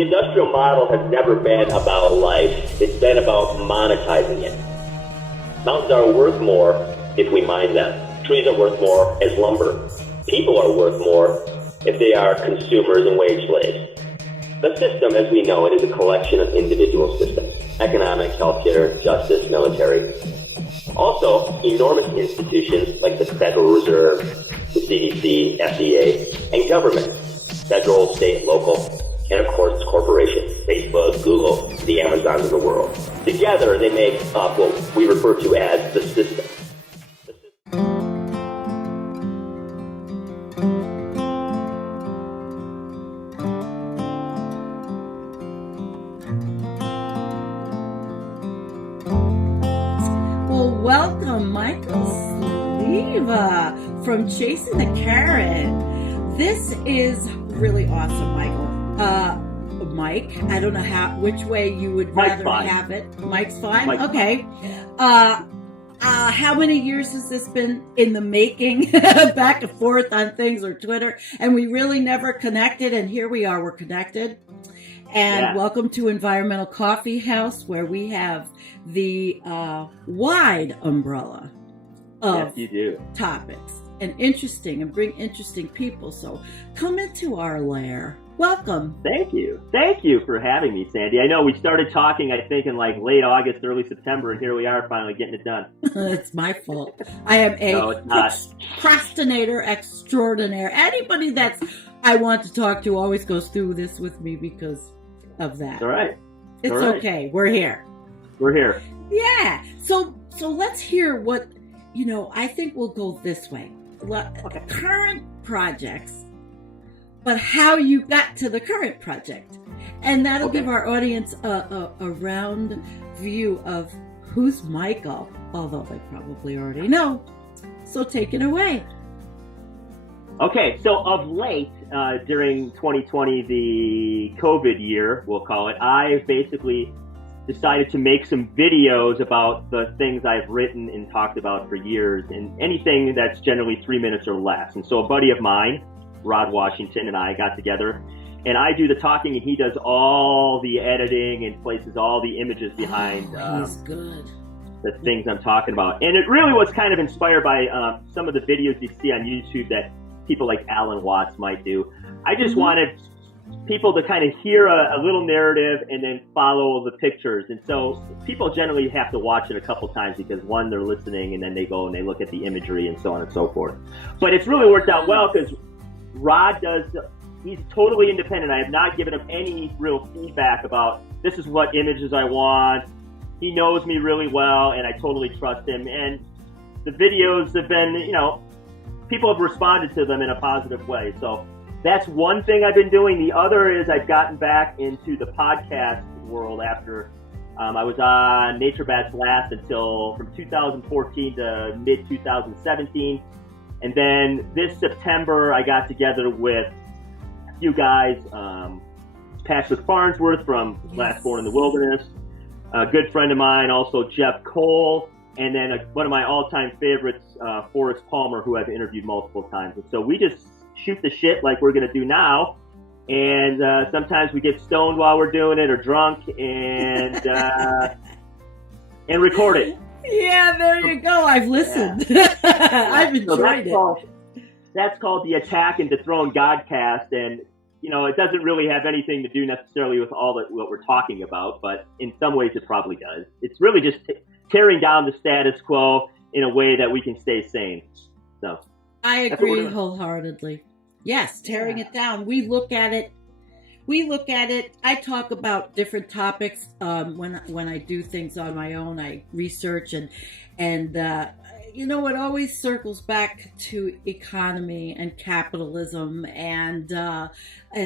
The industrial model has never been about life. It's been about monetizing it. Mountains are worth more if we mine them. Trees are worth more as lumber. People are worth more if they are consumers and wage slaves. The system, as we know it, is a collection of individual systems: economic, healthcare, justice, military. Also, enormous institutions like the Federal Reserve, the CDC, FDA, and government, federal, state, local, and of course corporations, Facebook, Google, the Amazons of the world. Together, they make up what we refer to as the system. Well, welcome, Michael Sliwa from Chasing the Carrot. This is really awesome, Michael. Mike, I don't know which way you would rather have it. Mike's fine? Mike's okay. How many years has this been in the making? Back and forth on things or Twitter, and we really never connected, and here we are, we're connected. And welcome to Environmental Coffee House, where we have the wide umbrella of topics and bring interesting people. So come into our lair. Welcome. Thank you. Thank you for having me, Sandy. I know we started talking, I think, in like late August, early September, and here we are finally getting it done. It's my fault. I am a procrastinator extraordinaire. Anybody I want to talk to always goes through this with me because of that. All right. It's all right. Okay. We're here. We're here. Yeah. So let's hear what, I think we'll go this way. Okay. Current projects, but how you got to the current project. And that'll give our audience a round view of who's Michael, although they probably already know. So take it away. Okay, so of late, during 2020, the COVID year, we'll call it, I basically decided to make some videos about the things I've written and talked about for years, and anything that's generally 3 minutes or less. And so a buddy of mine, Rod Washington, and I got together, and I do the talking, and he does all the editing and places all the images behind he's good. the things I'm talking about. And it really was kind of inspired by some of the videos you see on YouTube that people like Alan Watts might do. I just wanted people to kind of hear a little narrative and then follow the pictures. And so people generally have to watch it a couple times because, one, they're listening, and then they go and they look at the imagery and so on and so forth. But it's really worked out well because Rod he's totally independent. I have not given him any real feedback about this is what images I want. He knows me really well, and I totally trust him. And the videos have been, people have responded to them in a positive way. So that's one thing I've been doing. The other is I've gotten back into the podcast world after I was on Nature Bats Last until from 2014 to mid 2017. And then this September, I got together with a few guys, Patrick Farnsworth from Last Born in the Wilderness, a good friend of mine, also Jeff Cole, and then one of my all-time favorites, Forrest Palmer, who I've interviewed multiple times. And so we just shoot the shit like we're going to do now. And sometimes we get stoned while we're doing it or drunk and record it. Yeah, there you go. I've listened. Yeah. I've enjoyed it. That's called the Attack and Dethrone Godcast. And, it doesn't really have anything to do necessarily with all what we're talking about, but in some ways it probably does. It's really just tearing down the status quo in a way that we can stay sane. So I agree wholeheartedly. Yes, tearing it down. We look at it. I talk about different topics when I do things on my own. I research and it always circles back to economy and capitalism and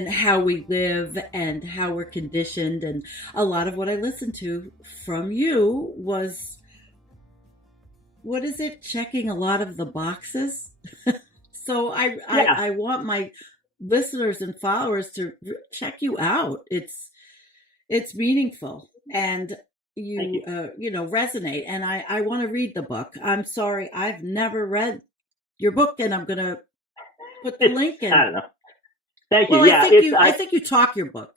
how we live and how we're conditioned. And a lot of what I listened to from you was, what is it? Checking a lot of the boxes. So I want my listeners and followers to check you out. It's meaningful and you resonate. And I want to read the book. I'm sorry, I've never read your book, and I'm gonna put the link in. I don't know. Thank you. Well, yeah, I think you talk your book.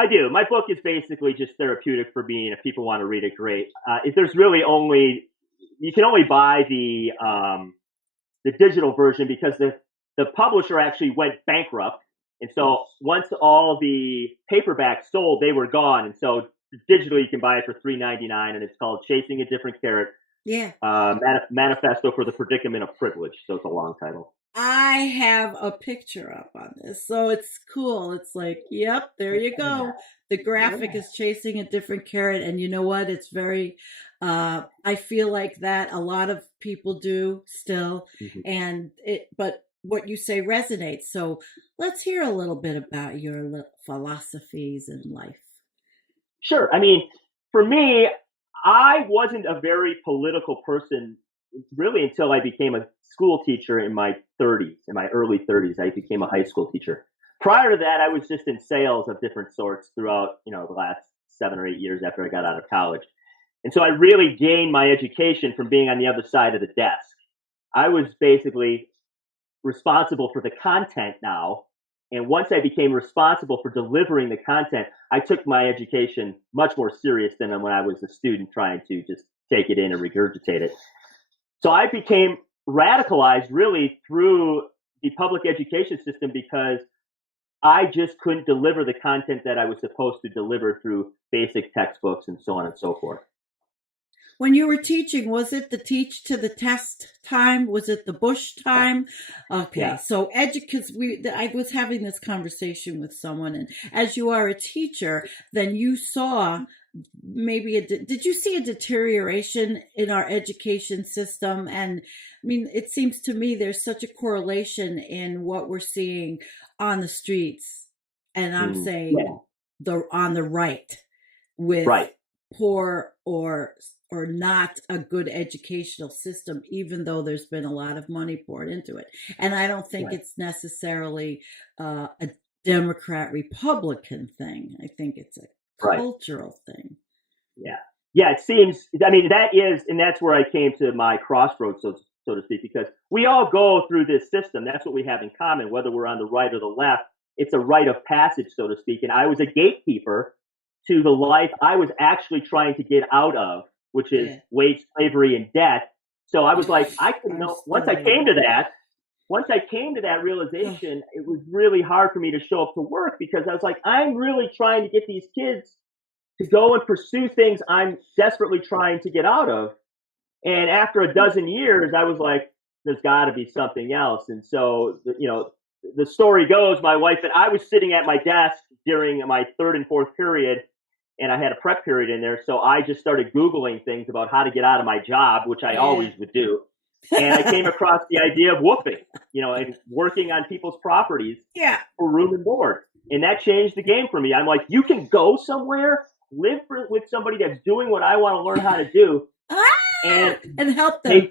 I do. My book is basically just therapeutic for me, and if people want to read it, great. If there's really only, you can only buy the digital version because the publisher actually went bankrupt, and so once all the paperbacks sold, they were gone, and so digitally you can buy it for $3.99, and it's called Chasing a Different Carrot. Yeah. Manifesto for the Predicament of Privilege. So it's a long title. I have a picture up on this, so it's cool. It's like, yep, there you go. The graphic is Chasing a Different Carrot, and you know what? It's very, I feel like that a lot of people do still, but what you say resonates. So let's hear a little bit about your philosophies in life. Sure. I mean, for me, I wasn't a very political person really until I became a school teacher in my early 30s. I became a high school teacher. Prior to that, I was just in sales of different sorts throughout, the last 7 or 8 years after I got out of college. And so I really gained my education from being on the other side of the desk. I was basically responsible for the content now. And once I became responsible for delivering the content, I took my education much more serious than when I was a student trying to just take it in and regurgitate it. So I became radicalized really through the public education system because I just couldn't deliver the content that I was supposed to deliver through basic textbooks and so on and so forth. When you were teaching, was it the teach to the test time? Was it the Bush time? Okay, yeah. So because I was having this conversation with someone, and as you are a teacher, then you saw maybe did you see a deterioration in our education system? And I mean, it seems to me there's such a correlation in what we're seeing on the streets, and I'm saying on the right with poor or not a good educational system, even though there's been a lot of money poured into it. And I don't think it's necessarily a Democrat-Republican thing. I think it's a cultural thing. Yeah. Yeah, it seems, I mean, that's where I came to my crossroads, so to speak, because we all go through this system. That's what we have in common, whether we're on the right or the left. It's a rite of passage, so to speak. And I was a gatekeeper to the life I was actually trying to get out of, which is wage slavery and debt. So I was like, once I came to that realization, it was really hard for me to show up to work because I was like, I'm really trying to get these kids to go and pursue things I'm desperately trying to get out of. And after a dozen years, I was like, there's got to be something else. And so, the story goes, my wife and I was sitting at my desk during my third and fourth period, and I had a prep period in there. So I just started Googling things about how to get out of my job, which I always would do. And I came across the idea of woofing, and working on people's properties for room and board. And that changed the game for me. I'm like, you can go somewhere, live with somebody that's doing what I want to learn how to do. And help them.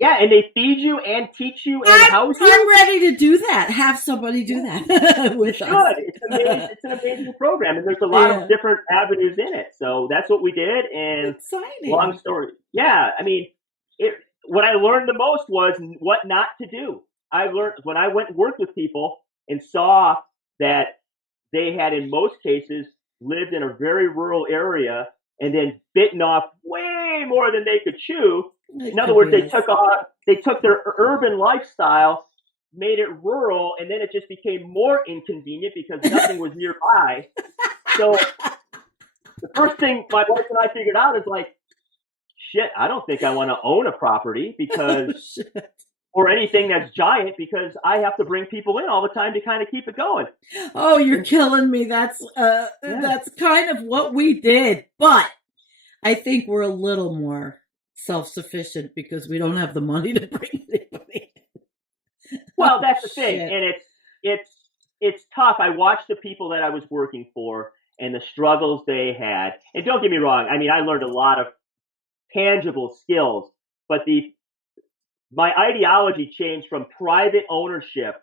And they feed you and teach you and house you. I'm ready to do that. Have somebody do that with us. It's an amazing program, and there's a lot of different avenues in it. So that's what we did. And exciting. Long story. Yeah, I mean, what I learned the most was what not to do. I learned when I went and worked with people and saw that they had, in most cases, lived in a very rural area and then bitten off way more than they could chew. In other words, they took their urban lifestyle, made it rural, and then it just became more inconvenient because nothing was nearby. So the first thing my wife and I figured out is like, shit, I don't think I want to own a property because or anything that's giant because I have to bring people in all the time to kind of keep it going. Oh, you're killing me. That's kind of what we did, but I think we're a little more self-sufficient because we don't have the money to bring anybody in. Well, that's the thing, and it's tough. I watched the people that I was working for and the struggles they had, and don't get me wrong. I mean, I learned a lot of tangible skills, but my ideology changed from private ownership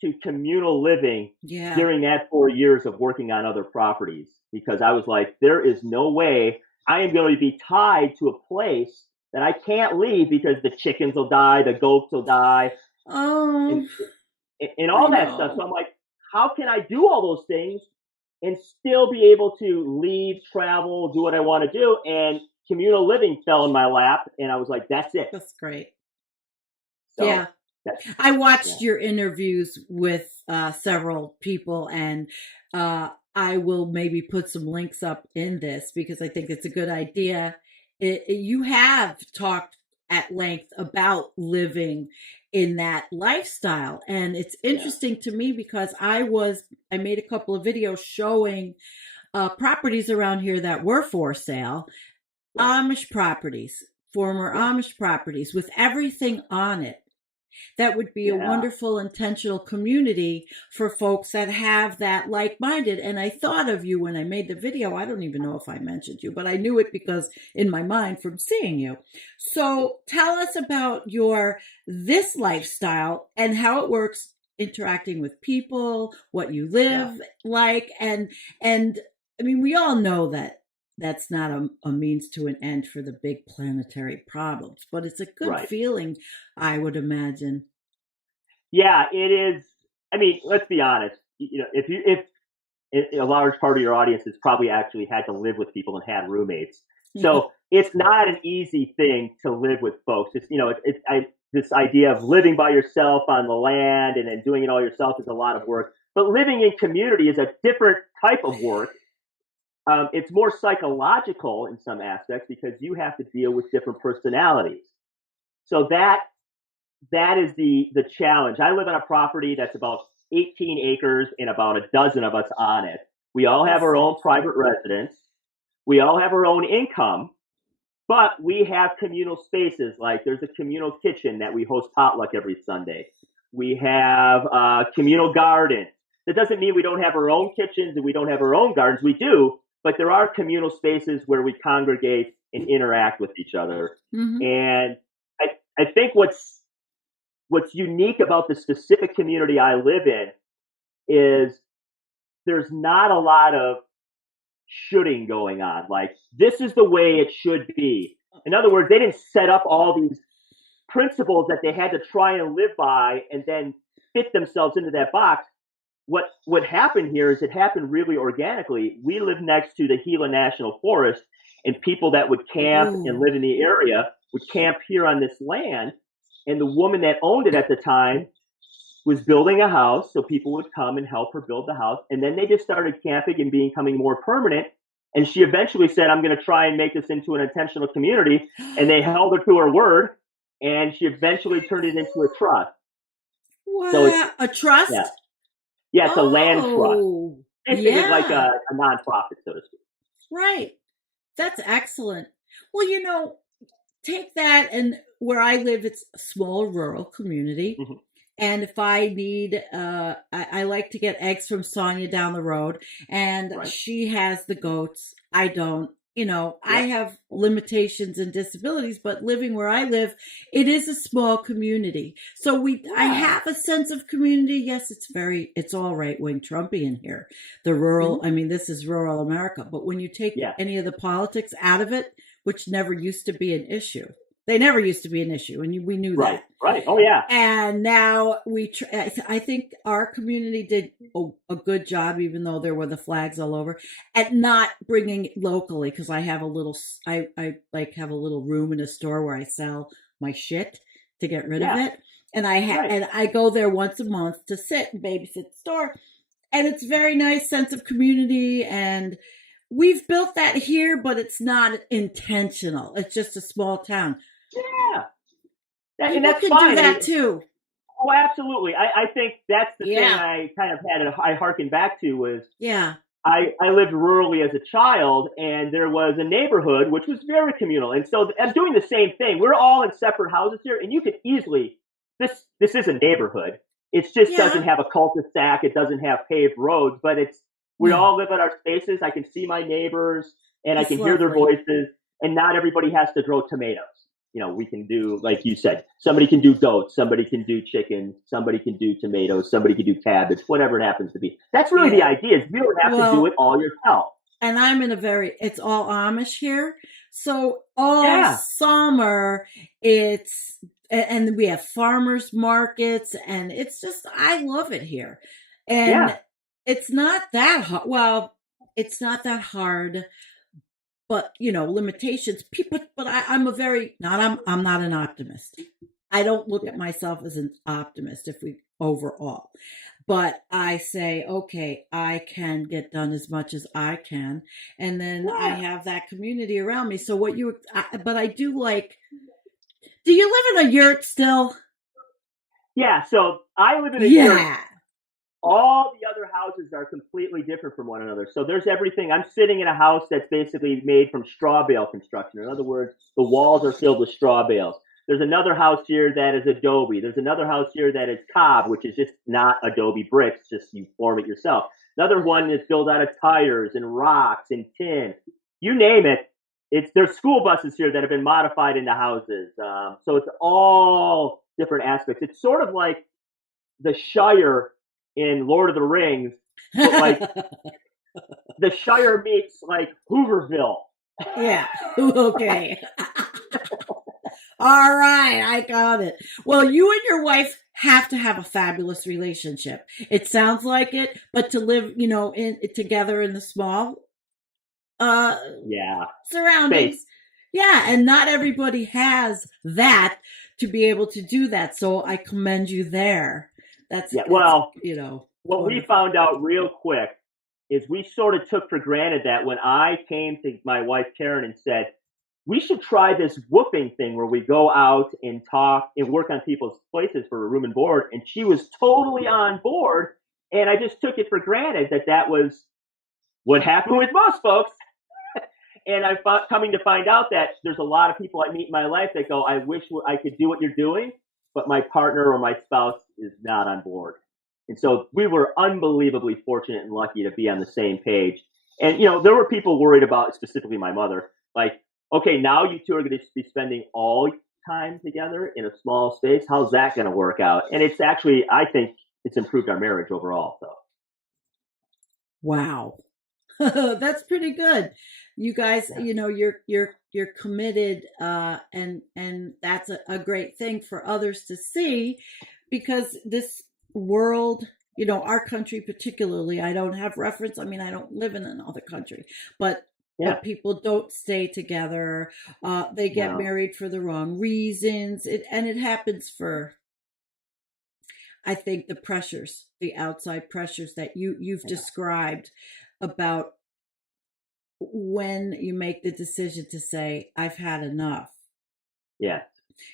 to communal living during that 4 years of working on other properties, because I was like, there is no way I am going to be tied to a place that I can't leave because the chickens will die, the goats will die, and all that stuff. So I'm like, how can I do all those things and still be able to leave, travel, do what I want to do. And communal living fell in my lap, and I was like, that's it. That's great. So, yeah. I watched your interviews with several people, and I will maybe put some links up in this because I think it's a good idea. You have talked at length about living in that lifestyle, and it's interesting to me because I made a couple of videos showing properties around here that were for sale, Amish properties, former Amish properties with everything on it. That would be a wonderful intentional community for folks that have that like-minded. And I thought of you when I made the video. I don't even know if I mentioned you, but I knew it because in my mind from seeing you. So tell us about this lifestyle and how it works interacting with people, what you live like. And I mean, we all know that that's not a means to an end for the big planetary problems, but it's a good feeling, I would imagine. Yeah, it is. I mean, let's be honest. You know, if a large part of your audience has probably actually had to live with people and had roommates, so it's not an easy thing to live with folks. It's this idea of living by yourself on the land and then doing it all yourself is a lot of work. But living in community is a different type of work. It's more psychological in some aspects because you have to deal with different personalities. So that is the challenge. I live on a property that's about 18 acres and about a dozen of us on it. We all have our own private residence. We all have our own income, but we have communal spaces. Like there's a communal kitchen that we host potluck every Sunday. We have a communal garden. That doesn't mean we don't have our own kitchens and we don't have our own gardens. We do. But there are communal spaces where we congregate and interact with each other. Mm-hmm. And I think what's unique about the specific community I live in is there's not a lot of shoulding going on. Like, this is the way it should be. In other words, they didn't set up all these principles that they had to try and live by and then fit themselves into that box. What happened here is it happened really organically. We live next to the Gila National Forest, and people that would camp and live in the area would camp here on this land. And the woman that owned it at the time was building a house, so people would come and help her build the house. And then they just started camping and becoming more permanent. And she eventually said, I'm going to try and make this into an intentional community. And they held her to her word, and she eventually turned it into a trust. Wow, so a trust? Yeah. Yeah, it's a land trust. It's like a nonprofit, so to speak. Right. That's excellent. Well, take that, and where I live, it's a small rural community. Mm-hmm. And if I need, I like to get eggs from Sonia down the road, and she has the goats. I don't. I have limitations and disabilities, but living where I live, it is a small community. So I have a sense of community. Yes, it's all right-wing Trumpian here. The rural, this is rural America. But when you take any of the politics out of it, which never used to be an issue. They never used to be an issue, and we knew that. Right. Oh, yeah. And now I think our community did a good job, even though there were the flags all over, at not bringing it locally. Because I have I have a little room in a store where I sell my shit to get rid of it, and I go there once a month to sit and babysit the store, and it's a very nice sense of community and. We've built that here, but it's not intentional. It's just a small town. Yeah. And that's fine. Do that too. Oh, absolutely. I think that's the thing I kind of I harken back to was I lived rurally as a child, and there was a neighborhood which was very communal. And so I'm doing the same thing. We're all in separate houses here, and you could easily, this is a neighborhood. It just doesn't have a cul-de-sac. It doesn't have paved roads, but we all live in our spaces. I can see my neighbors, and I can hear their voices, and not everybody has to grow tomatoes. We can do, like you said, somebody can do goats, somebody can do chicken, somebody can do tomatoes, somebody can do cabbage, whatever it happens to be. That's really the idea, is you don't have to do it all yourself. And I'm in it's all Amish here. So all summer, and we have farmers markets, and it's just, I love it here. And it's not that hard. Well, it's not that hard, but limitations. People, but I'm a very not. I'm not an optimist. I don't look Yeah. at myself as an optimist if we overall. But I say, okay, I can get done as much as I can. And then I Yeah. have that community around me. So but I do do you live in a yurt still? Yeah. So I live in a yurt. Yeah. All the other houses are completely different from one another. So there's everything. I'm sitting in a house that's basically made from straw bale construction. In other words, the walls are filled with straw bales. There's another house here that is adobe. There's another house here that is cob, which is just not adobe bricks, just you form it yourself. Another one is built out of tires and rocks and tin. You name it. There's school buses here that have been modified into houses. So it's all different aspects. It's sort of like the Shire in Lord of the Rings, but like the Shire meets like Hooverville. Yeah. Okay. All right, I got it. Well, you and your wife have to have a fabulous relationship. It sounds like it, but to live, together in the small Yeah, surroundings. space. Yeah, and not everybody has that to be able to do that. So I commend you there. Yeah. Well, what we wonderful. found out real quick is we sort of took for granted that when I came to my wife Karen and said, we should try this whooping thing where we go out and talk and work on people's places for a room and board. And she was totally on board. And I just took it for granted that that was what happened with most folks. And I'm coming to find out that there's a lot of people I meet in my life that go, I wish I could do what you're doing, but my partner or my spouse is not on board. And so we were unbelievably fortunate and lucky to be on the same page. And, there were people worried about, specifically my mother, like, okay, now you two are going to be spending all time together in a small space. How's that going to work out? And it's actually, I think it's improved our marriage overall. So. Wow. That's pretty good. You guys, you're committed, and that's a great thing for others to see, because this world, our country particularly, I don't have reference. I mean, I don't live in another country, but people don't stay together. They get married for the wrong reasons. It happens for, I think, the outside pressures that you've described about when you make the decision to say, I've had enough. Yeah.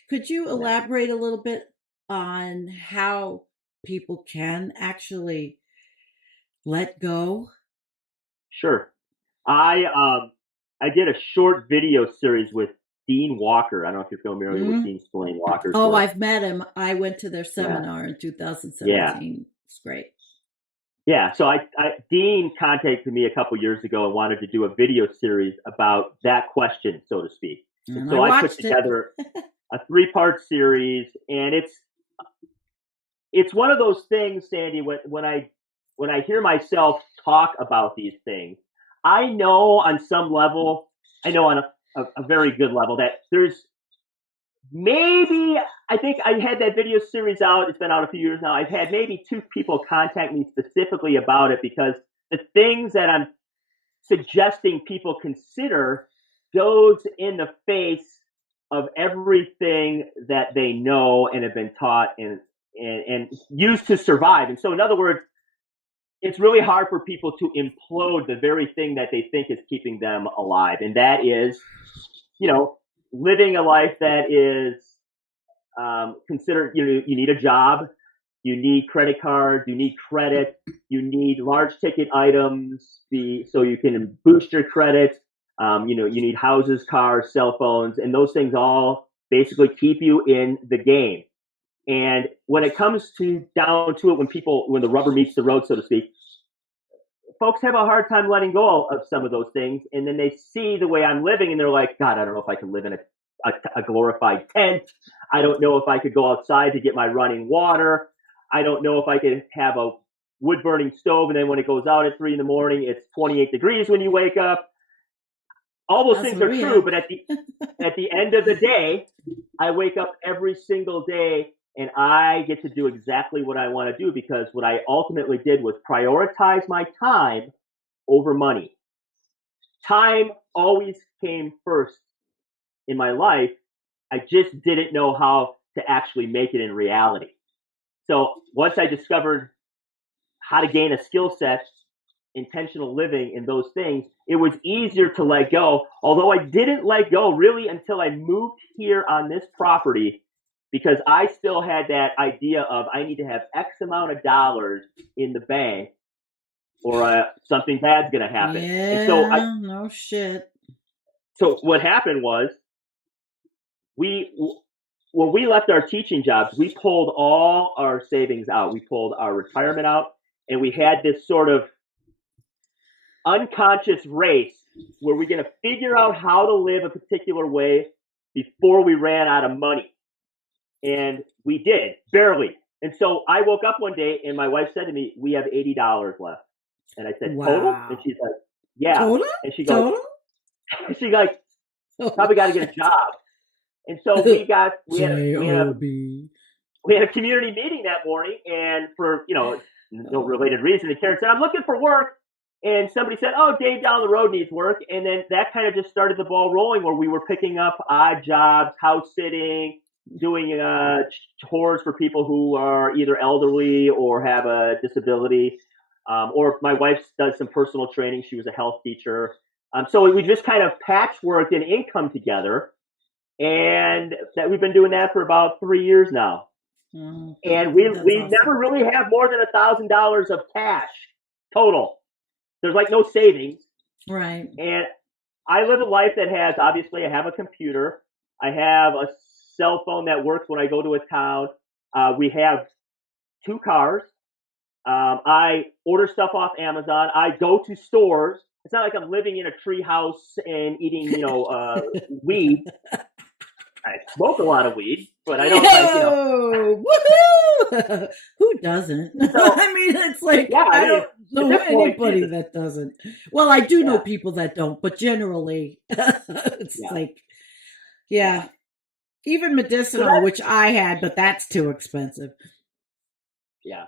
Could you elaborate a little bit on how people can actually let go? Sure. I did a short video series with Dean Walker. I don't know if you're familiar with Dean Spillane Walker. Oh, I've met him. I went to their seminar in 2017. Yeah. It's great. Yeah, so Dean contacted me a couple years ago and wanted to do a video series about that question, so to speak. And so I put together a 3-part series, and it's one of those things, Sandy. When I hear myself talk about these things, I know on some level, I know on a very good level, that there's maybe, I think I had that video series out. It's been out a few years now. I've had maybe 2 people contact me specifically about it, because the things that I'm suggesting people consider goes in the face of everything that they know and have been taught and used to survive. And so, in other words, it's really hard for people to implode the very thing that they think is keeping them alive. And that is, living a life that is considered, you need a job, you need credit cards, you need credit, you need large ticket items so you can boost your credit. You need houses, cars, cell phones, and those things all basically keep you in the game. And when it comes down to it, when the rubber meets the road, so to speak, folks have a hard time letting go of some of those things. And then they see the way I'm living and they're like, God, I don't know if I can live in a glorified tent. I don't know if I could go outside to get my running water. I don't know if I could have a wood burning stove. And then when it goes out at 3 a.m, it's 28 degrees when you wake up. All those things are true. But at the end of the day, I wake up every single day and I get to do exactly what I want to do, because what I ultimately did was prioritize my time over money. Time always came first in my life. I just didn't know how to actually make it in reality. So once I discovered how to gain a skill set, intentional living, and those things, it was easier to let go. Although I didn't let go really until I moved here on this property, because I still had that idea of I need to have X amount of dollars in the bank or something bad's going to happen. Yeah, and no shit. So what happened was when we left our teaching jobs, we pulled all our savings out. We pulled our retirement out, and we had this sort of unconscious race where we're going to figure out how to live a particular way before we ran out of money. And we did, barely. And so I woke up one day and my wife said to me, "We have $80 left." And I said, Wow. "Total?" And she's like, "Yeah." Total? And she goes, Total? she's like, "Probably got to get a job." And so we had a community meeting that morning, and for, no related reason, and Karen said, "I'm looking for work." And somebody said, "Oh, Dave down the road needs work." And then that kind of just started the ball rolling, where we were picking up odd jobs, house sitting, doing chores for people who are either elderly or have a disability. Or my wife does some personal training. She was a health teacher. So we just kind of patchworked an income together. And that we've been doing that for about 3 years now. Oh, and we awesome. never really have more than $1,000 of cash total. There's like no savings. Right. And I live a life that has, obviously, I have a computer. I have a cell phone that works when I go to a town. We have 2 cars. I order stuff off Amazon. I go to stores. It's not like I'm living in a tree house and eating, weed. I smoke a lot of weed, but I don't Woohoo! Who doesn't? So, I mean, it's like, I don't know anybody that doesn't. Well, I do know people that don't, but generally, it's like, even medicinal, which I had, but that's too expensive. Yeah.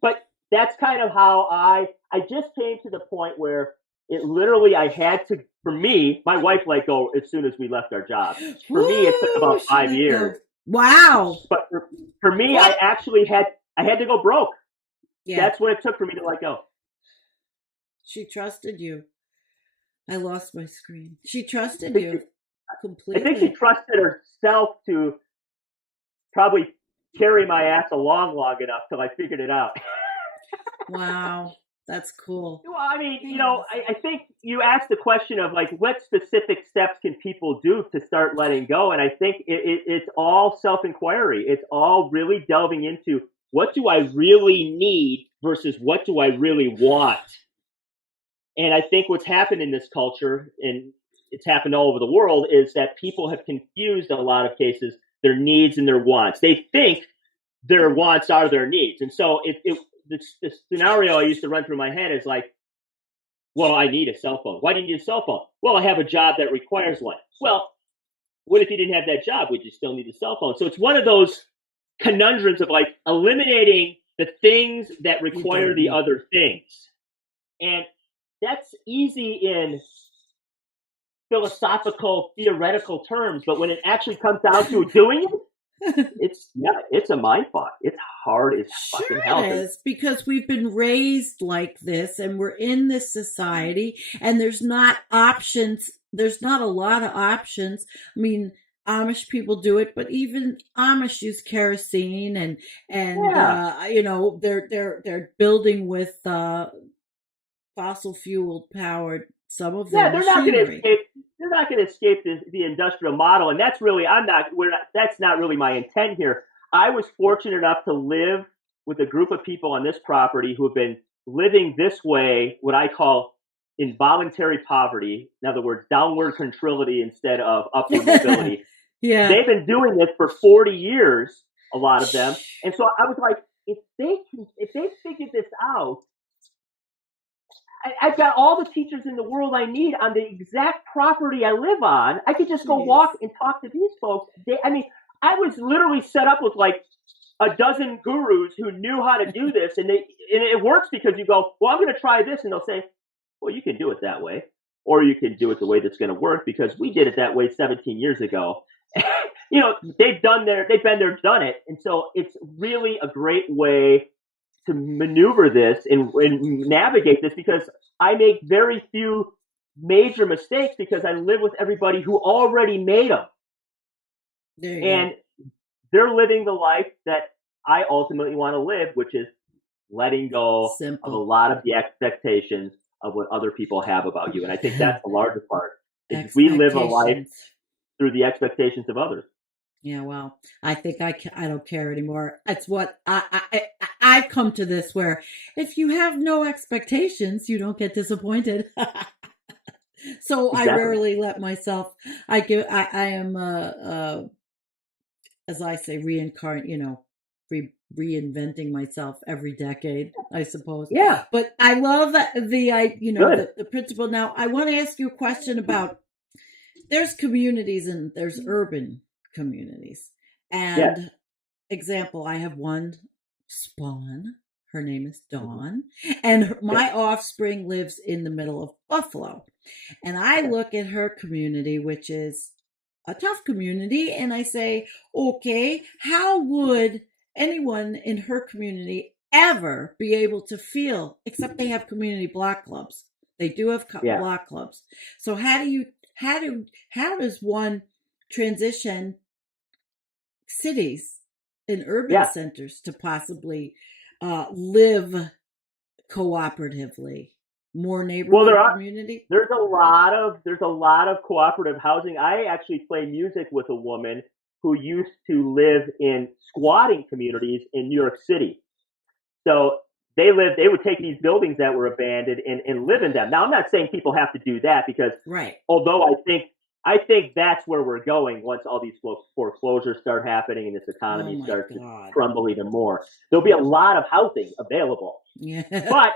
But that's kind of how I just came to the point where it literally, I had to, for me, my wife let go as soon as we left our jobs. For me, it took about 5 years. Wow. But for me, I actually had to go broke. Yeah. That's what it took for me to let go. She trusted you. I lost my screen. She trusted you completely. I think she trusted herself to probably carry my ass along long enough till I figured it out. Wow. That's cool. Well, I mean, I think you asked the question of like, what specific steps can people do to start letting go? And I think it's all self-inquiry. It's all really delving into, what do I really need versus what do I really want? And I think what's happened in this culture, and it's happened all over the world, is that people have confused in a lot of cases their needs and their wants. They think their wants are their needs. And so the scenario I used to run through my head is like, well, I need a cell phone. Why do you need a cell phone? Well, I have a job that requires one. Well, what if you didn't have that job? Would you still need a cell phone? So it's one of those conundrums of like eliminating the things that require the other things. And that's easy in philosophical, theoretical terms, but when it actually comes down to doing it, it's a mind fuck. It's hard as fucking hell. It is, because we've been raised like this, and we're in this society, and there's not options. There's not a lot of options. I mean, Amish people do it, but even Amish use kerosene, and they're building with fossil fuel powered. Some of them, they're not going to escape. They're not going to escape the industrial model, and that's really that's not really my intent here. I was fortunate enough to live with a group of people on this property who have been living this way, what I call involuntary poverty. In other words, downward contrality instead of upward mobility. Yeah, they've been doing this for 40 years, a lot of them, and so I was like, if they figured this out. I've got all the teachers in the world I need on the exact property I live on. I could just go walk and talk to these folks. I was literally set up with like a dozen gurus who knew how to do this, and it works because you go, well, I'm going to try this, and they'll say, well, you can do it that way, or you can do it the way that's going to work because we did it that way 17 years ago. You know, they've been there, done it, and so it's really a great way to maneuver this and navigate this because I make very few major mistakes because I live with everybody who already made them. And they're living the life that I ultimately want to live, which is letting go of a lot of the expectations of what other people have about you. And I think that's the larger part. Is we live a life through the expectations of others. Yeah, well, I think I don't care anymore. That's what I've come to this where if you have no expectations, you don't get disappointed. So exactly. I rarely let myself. I am as I say, reinventing myself every decade, I suppose. Yeah. But I love the principle. Now, I want to ask you a question about. There's communities and there's urban communities. And example, I have one spawn. Her name is Dawn. And my offspring lives in the middle of Buffalo. And I look at her community, which is a tough community, and I say, okay, how would anyone in her community ever be able to feel, except they have community block clubs. They do have block clubs. So how does one transition cities and urban centers to possibly live cooperatively, more neighborhood community? There's a lot of cooperative housing. I actually play music with a woman who used to live in squatting communities in New York City. So they would take these buildings that were abandoned and live in them. Now, I'm not saying people have to do that because although I think that's where we're going once all these foreclosures start happening and this economy starts to crumble even more. There'll be a lot of housing available. Yeah. But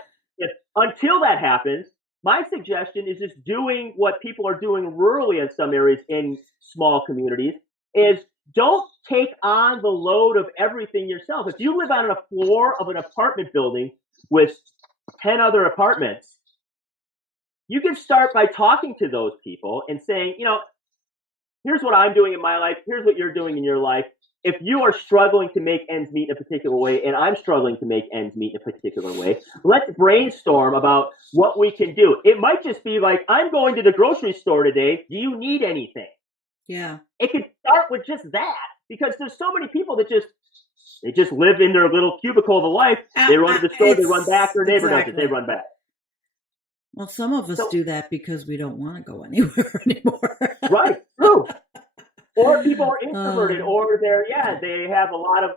until that happens, my suggestion is just doing what people are doing rurally in some areas in small communities is don't take on the load of everything yourself. If you live on a floor of an apartment building with 10 other apartments, you can start by talking to those people and saying, here's what I'm doing in my life. Here's what you're doing in your life. If you are struggling to make ends meet in a particular way, and I'm struggling to make ends meet in a particular way, let's brainstorm about what we can do. It might just be like, I'm going to the grocery store today. Do you need anything? Yeah. It could start with just that because there's so many people that just live in their little cubicle of a life. They run to the store, they run back, their neighbor does it, they run back. Well, some of us do that because we don't want to go anywhere anymore. Right, true. Or people are introverted, or they have a lot of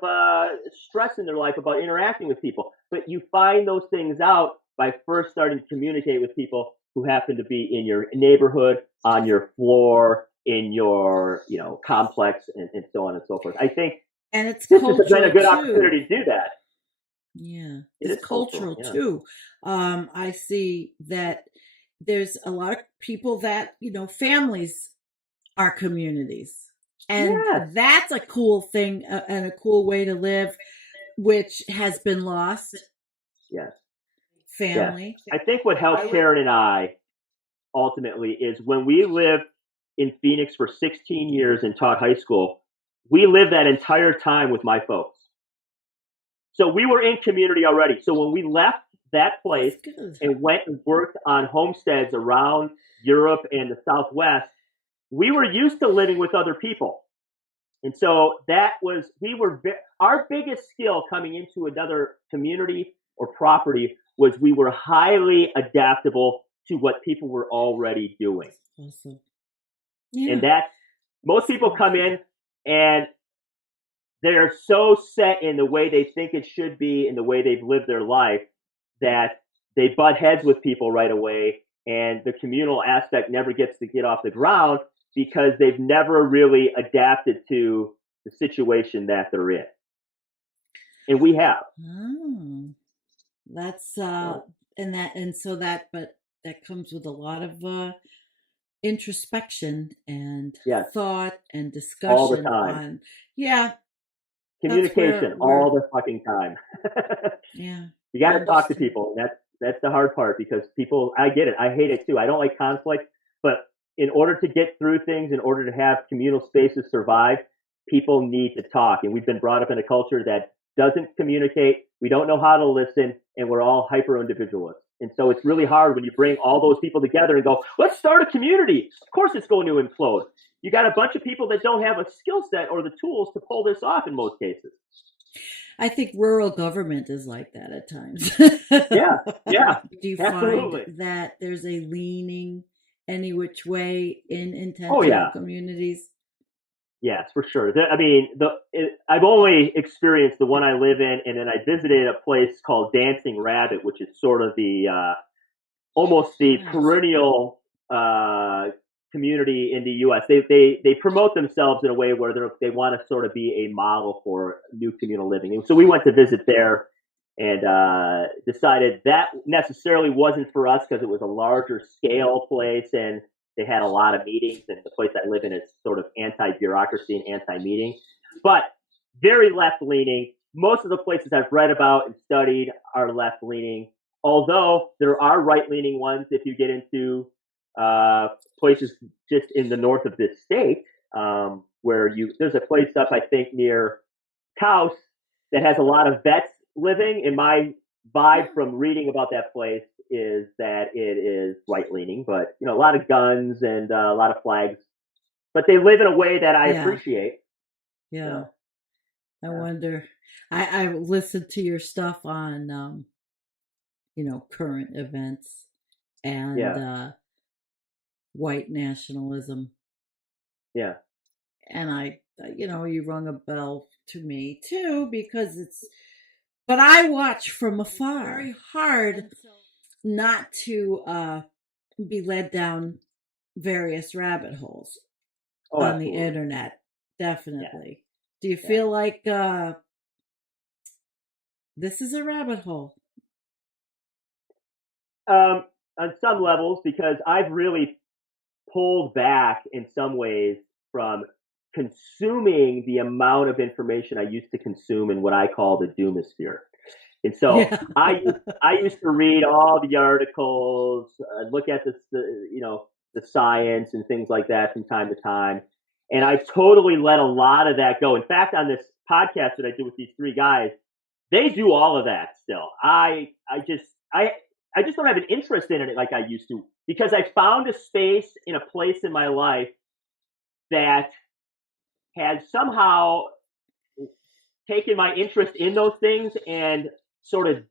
stress in their life about interacting with people. But you find those things out by first starting to communicate with people who happen to be in your neighborhood, on your floor, in your complex, and so on and so forth. I think this has been a good opportunity to do that. Yeah, it's cultural too. I see that there's a lot of people that families are communities. And that's a cool thing and a cool way to live, which has been lost. Yes. Family. Yes. I think what helped Karen and I ultimately is when we lived in Phoenix for 16 years and taught high school, we lived that entire time with my folks. So we were in community already. So when we left that place and went and worked on homesteads around Europe and the Southwest, we were used to living with other people. And so our biggest skill coming into another community or property was we were highly adaptable to what people were already doing. Awesome. Yeah. And most people come in and they're so set in the way they think it should be and the way they've lived their life that they butt heads with people right away. And the communal aspect never gets to get off the ground because they've never really adapted to the situation that they're in. And we have. Oh, that's, but that comes with a lot of introspection and thought and discussion. All the time. Communication all the fucking time. Yeah. You got to talk to people. That's the hard part, because people, I get it. I hate it too. I don't like conflict, but in order to get through things, in order to have communal spaces survive, people need to talk. And we've been brought up in a culture that doesn't communicate. We don't know how to listen, and we're all hyper individualists. And so it's really hard when you bring all those people together and go, let's start a community. Of course it's going to implode. You got a bunch of people that don't have a skill set or the tools to pull this off in most cases. I think rural government is like that at times. Yeah. Do you absolutely. find that there's a leaning any which way in intentional communities? Yes, for sure. I've only experienced the one I live in, and then I visited a place called Dancing Rabbit, which is sort of the almost the perennial community in the U.S. They promote themselves in a way where they want to sort of be a model for new communal living. And so we went to visit there and decided that necessarily wasn't for us, because it was a larger scale place and they had a lot of meetings, and the place I live in is sort of anti-bureaucracy and anti-meeting, but very left-leaning. Most of the places I've read about and studied are left-leaning, although there are right-leaning ones if you get into places just in the north of this state, where there's a place up, I think, near Taos that has a lot of vets living, and my vibe from reading about that place is that it is right-leaning, but a lot of guns and a lot of flags, but they live in a way that I appreciate. Yeah. I wonder, I listened to your stuff on, current events and white nationalism. Yeah. And you rung a bell to me too, because but I watch from afar. Very hard not to be led down various rabbit holes on the internet. Definitely. Yeah. Do you feel like this is a rabbit hole? On some levels, because I've really pulled back in some ways from consuming the amount of information I used to consume in what I call the doomosphere. And so I used to read all the articles, look at the science and things like that from time to time. And I've totally let a lot of that go. In fact, on this podcast that I do with these three guys, they do all of that still. I just don't have an interest in it like I used to, because I found a space in a place in my life that has somehow taken my interest in those things and sort of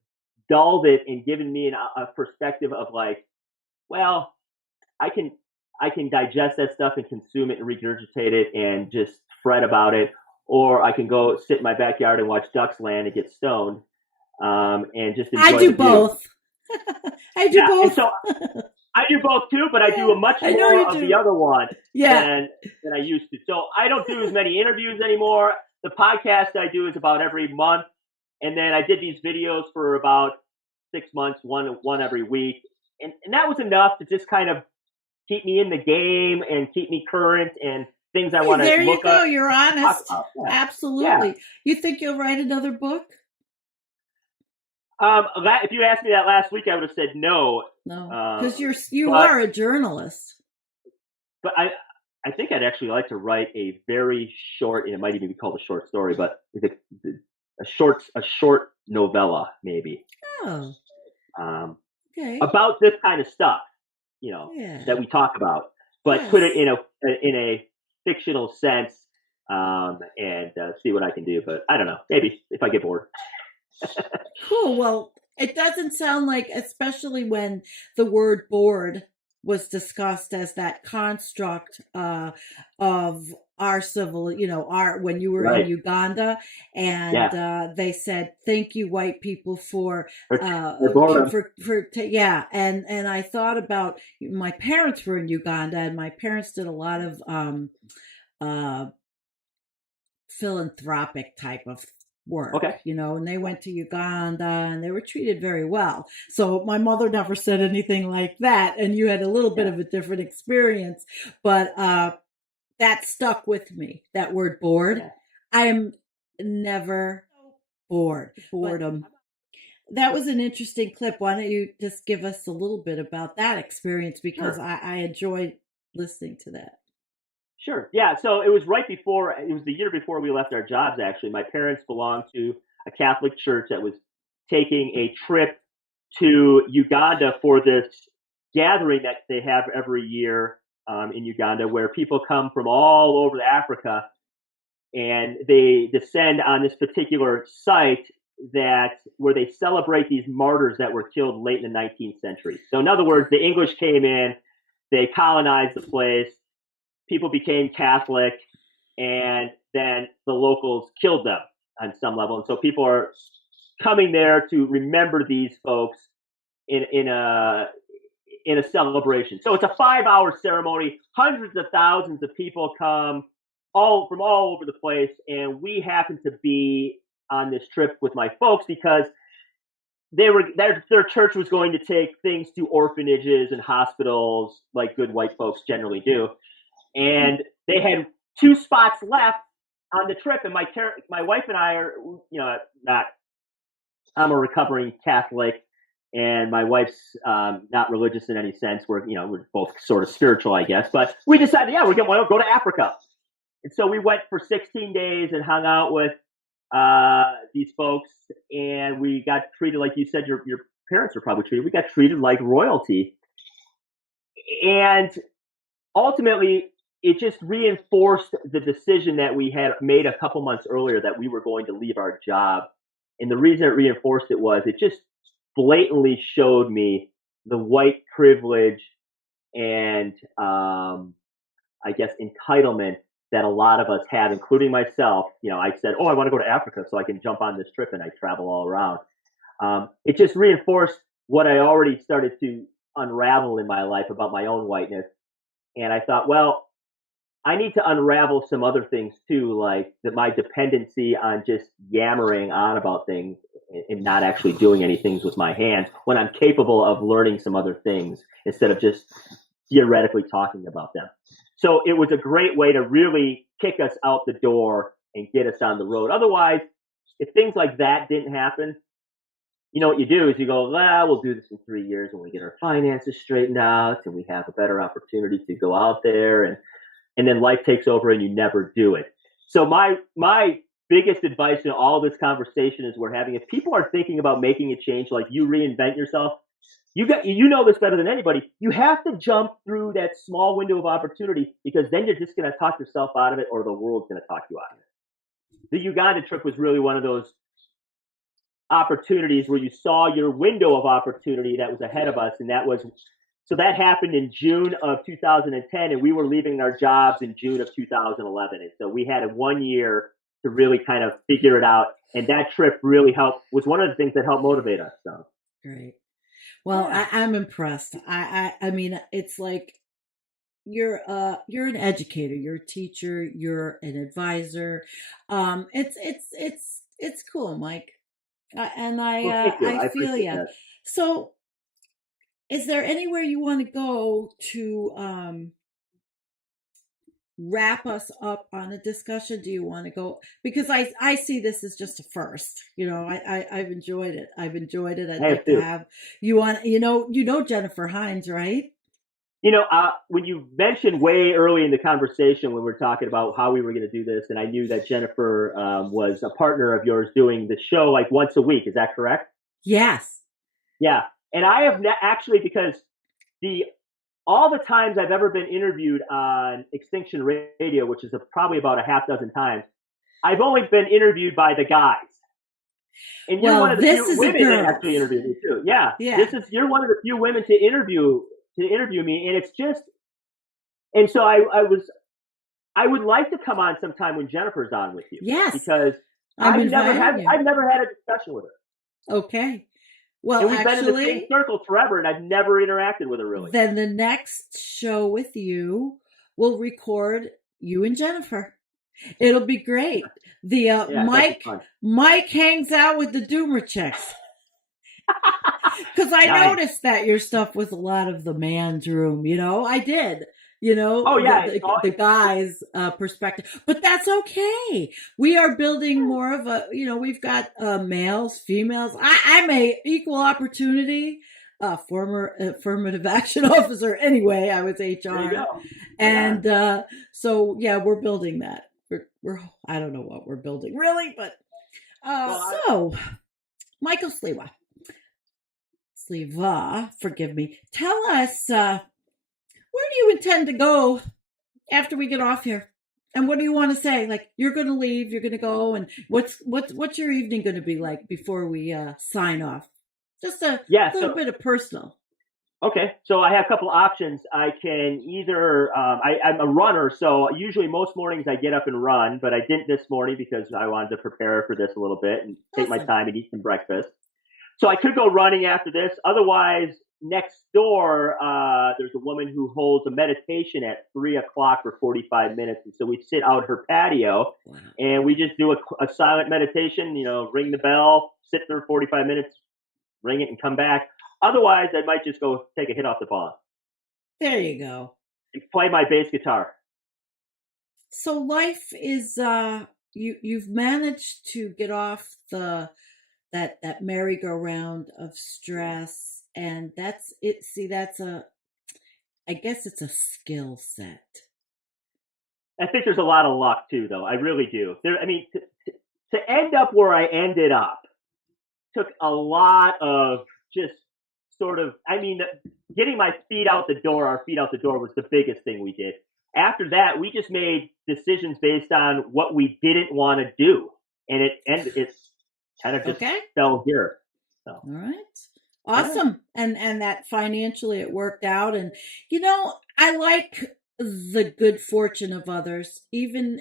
dulled it and given me a perspective of like, well, I can digest that stuff and consume it and regurgitate it and just fret about it, or I can go sit in my backyard and watch ducks land and get stoned, and just enjoy. I do both. I do both. And so I do both too, but I do a much more of the other one than I used to. So I don't do as many interviews anymore. The podcast I do is about every month. And then I did these videos for about 6 months, one every week. And that was enough to just kind of keep me in the game and keep me current and things I want to look up. There you go. You're honest. Yeah. Absolutely. Yeah. You think you'll write another book? If you asked me that last week, I would have said no. No, because you are a journalist. But I think I'd actually like to write a very short, and it might even be called a short story, but a short novella, maybe. Oh. Okay. About this kind of stuff, that we talk about, but put it in a fictional sense, and see what I can do. But I don't know, maybe if I get bored. Cool. Well, it doesn't sound like, especially when the word bored was discussed as that construct of our civil, when you were in Uganda, and they said, "Thank you, white people, for and I thought about, my parents were in Uganda, and my parents did a lot of philanthropic type of work, and they went to Uganda and they were treated very well. So my mother never said anything like that, and you had a little bit of a different experience, but that stuck with me, that word bored. never bored. Boredom. That was an interesting clip. Why don't you just give us a little bit about that experience? Because Sure. I enjoyed listening to that. Sure. Yeah. So it was the year before we left our jobs, actually. My parents belonged to a Catholic church that was taking a trip to Uganda for this gathering that they have every year in Uganda, where people come from all over Africa and they descend on this particular site where they celebrate these martyrs that were killed late in the 19th century. So in other words, the English came in, they colonized the place, people became Catholic, and then the locals killed them on some level. And so people are coming there to remember these folks in a celebration. So it's a 5-hour ceremony. Hundreds of thousands of people come from all over the place, and we happen to be on this trip with my folks because their church was going to take things to orphanages and hospitals like good white folks generally do, and they had 2 spots left on the trip. And my wife and I are, I'm a recovering Catholic, and my wife's not religious in any sense. We're both sort of spiritual, I guess. But we decided, we're going to go to Africa. And so we went for 16 days and hung out with these folks, and we got treated like you said your parents were probably treated. We got treated like royalty. And ultimately, it just reinforced the decision that we had made a couple months earlier that we were going to leave our job. And the reason it reinforced it was it just blatantly showed me the white privilege and I guess entitlement that a lot of us have, including myself. I said, I want to go to Africa so I can jump on this trip, and I travel all around. It just reinforced what I already started to unravel in my life about my own whiteness. And I thought, well, I need to unravel some other things too, like my dependency on just yammering on about things and not actually doing any things with my hands when I'm capable of learning some other things instead of just theoretically talking about them. So it was a great way to really kick us out the door and get us on the road. Otherwise, if things like that didn't happen, what you do is you go, we'll do this in 3 years when we get our finances straightened out and we have a better opportunity to go out there, and then life takes over and you never do it. So my biggest advice in all this conversation is we're having, if people are thinking about making a change, like you reinvent yourself, you know this better than anybody. You have to jump through that small window of opportunity, because then you're just going to talk yourself out of it, or the world's going to talk you out of it. The Uganda trip was really one of those opportunities where you saw your window of opportunity that was ahead of us, and that happened in June of 2010, and we were leaving our jobs in June of 2011. And so we had 1 year to really kind of figure it out, and that trip really was one of the things that helped motivate us. So great. Well, yeah. I'm impressed. I mean, it's like you're an educator, you're a teacher, you're an advisor. It's cool, Mike. I feel you. So, is there anywhere you want to go to wrap us up on a discussion? Do you want to go? Because I see this as just a first. I've enjoyed it. I'd like to have you on. Jennifer Hines, right? When you mentioned way early in the conversation when we were talking about how we were going to do this, and I knew that Jennifer was a partner of yours doing the show like once a week. Is that correct? Yes. Yeah. And I have actually, because all the times I've ever been interviewed on Extinction Radio, which is probably about a half dozen times, I've only been interviewed by the guys. And you're one of the few women that actually interviewed me too. Yeah. You're one of the few women to interview me, and it's just, and so I would like to come on sometime when Jennifer's on with you. Yes. Because I've never had a discussion with her. Okay. Well, and we've been in the same circle forever, and I've never interacted with her really. Then the next show with you, we'll record you and Jennifer. It'll be great. Mike hangs out with the Doomer chicks. Because I noticed that your stuff was a lot of the man's room, I did. Oh, yeah. the guy's perspective. But that's okay. We are building more of a, we've got males, females. I'm a equal opportunity former affirmative action officer. Anyway, I was HR. There you go. And so, yeah, we're building that. We're I don't know what we're building really, but so Michael Sliwa, forgive me. Tell us, where do you intend to go after we get off here? And what do you want to say? Like, you're going to leave, you're going to go, and what's your evening going to be like before we sign off? Just a little bit of personal. Okay, so I have a couple options. I can either, I'm a runner, so usually most mornings I get up and run, but I didn't this morning because I wanted to prepare for this a little bit and take my time and eat some breakfast. So I could go running after this. Otherwise, next door, there's a woman who holds a meditation at 3 o'clock for 45 minutes. And so we sit out her patio and we just do a silent meditation, ring the bell, sit there 45 minutes, ring it and come back. Otherwise, I might just go take a hit off the ball. There you go. And play my bass guitar. So life is, you've managed to get off that merry-go-round of stress, and that's it. See, I guess it's a skill set. I think there's a lot of luck too, though. I really do. To end up where I ended up took a lot of just sort of, getting my feet out the door, our feet out the door was the biggest thing we did. After that, we just made decisions based on what we didn't want to do. And it's kind of just fell here. So. All right. Awesome. Yeah. And that financially it worked out. And, I like the good fortune of others, even,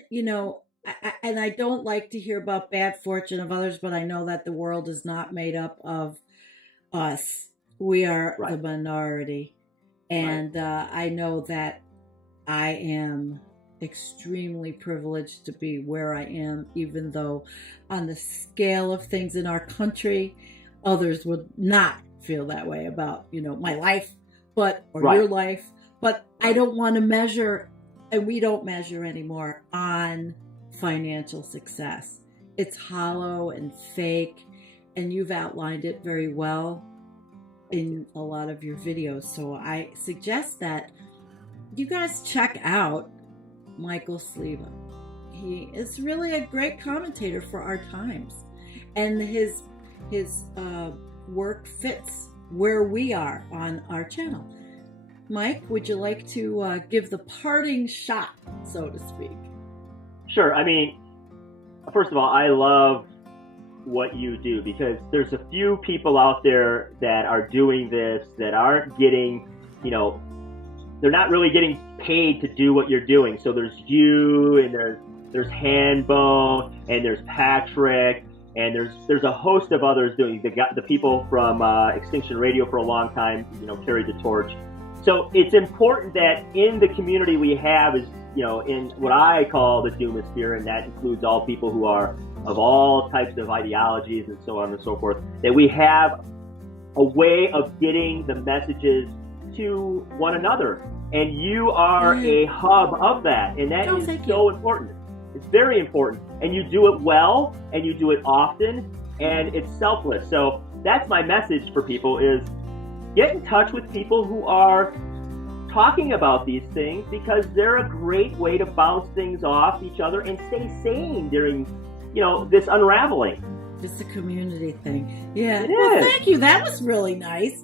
and I don't like to hear about bad fortune of others, but I know that the world is not made up of us. We are the minority. And I know that I am extremely privileged to be where I am, even though on the scale of things in our country, others would not feel that way about, my life, your life. But I don't want to measure, and we don't measure anymore on financial success. It's hollow and fake, and you've outlined it very well in a lot of your videos. So I suggest that you guys check out Michael Sliwa. He is really a great commentator for our times, and his work fits where we are on our channel. Mike, would you like to give the parting shot, so to speak? Sure. First of all, I love what you do because there's a few people out there that are doing this that aren't getting, they're not really getting paid to do what you're doing. So there's you, and there's Handbone, and there's Patrick, and there's a host of others doing. The people from Extinction Radio for a long time, carried the torch. So it's important that in the community we have is, in what I call the Doomosphere, and that includes all people who are of all types of ideologies and so on and so forth, that we have a way of getting the messages to one another. And you are a hub of that. And that is so important. It's very important. And you do it well, and you do it often, and it's selfless. So that's my message for people is get in touch with people who are talking about these things, because they're a great way to bounce things off each other and stay sane during, this unraveling. It's a community thing. Yeah. It well, is. Thank you. That was really nice.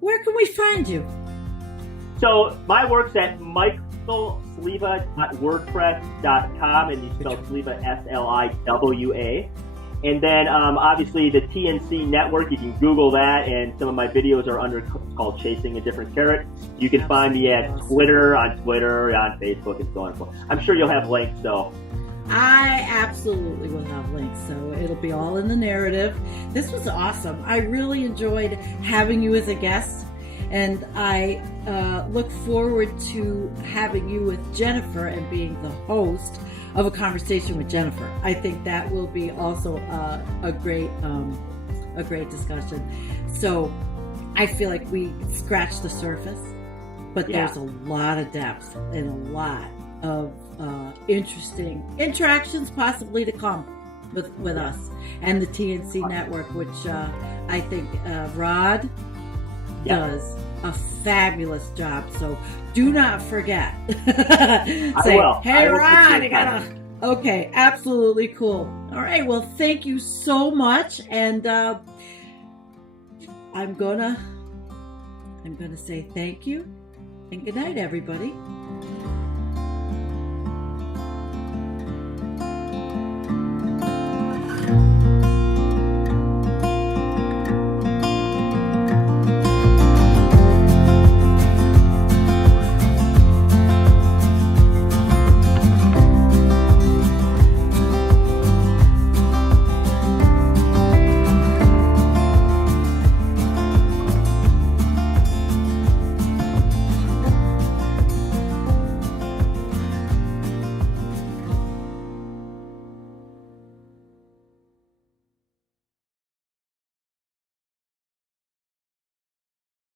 Where can we find you? So my work's at michaelsliwa.wordpress.com, and you spell Sliwa Sliwa. And then obviously the TNC network, you can Google that, and some of my videos are under, it's called Chasing a Different Carrot. You can find me at on Twitter, on Facebook, and so on and so on. I'm sure you'll have links, so. I absolutely will have links, so it'll be all in the narrative. This was awesome. I really enjoyed having you as a guest, and I look forward to having you with Jennifer and being the host of a conversation with Jennifer. I think that will be also a great discussion. So I feel like we scratched the surface, but Yeah. there's a lot of depth and a lot of interesting interactions possibly to come with us and the TNC network, which I think Rod does a fabulous job. So do not forget. Say, will. hey, I will Rod, put you gotta. Okay, absolutely cool. All right, well, thank you so much, and I'm gonna say thank you and good night, everybody.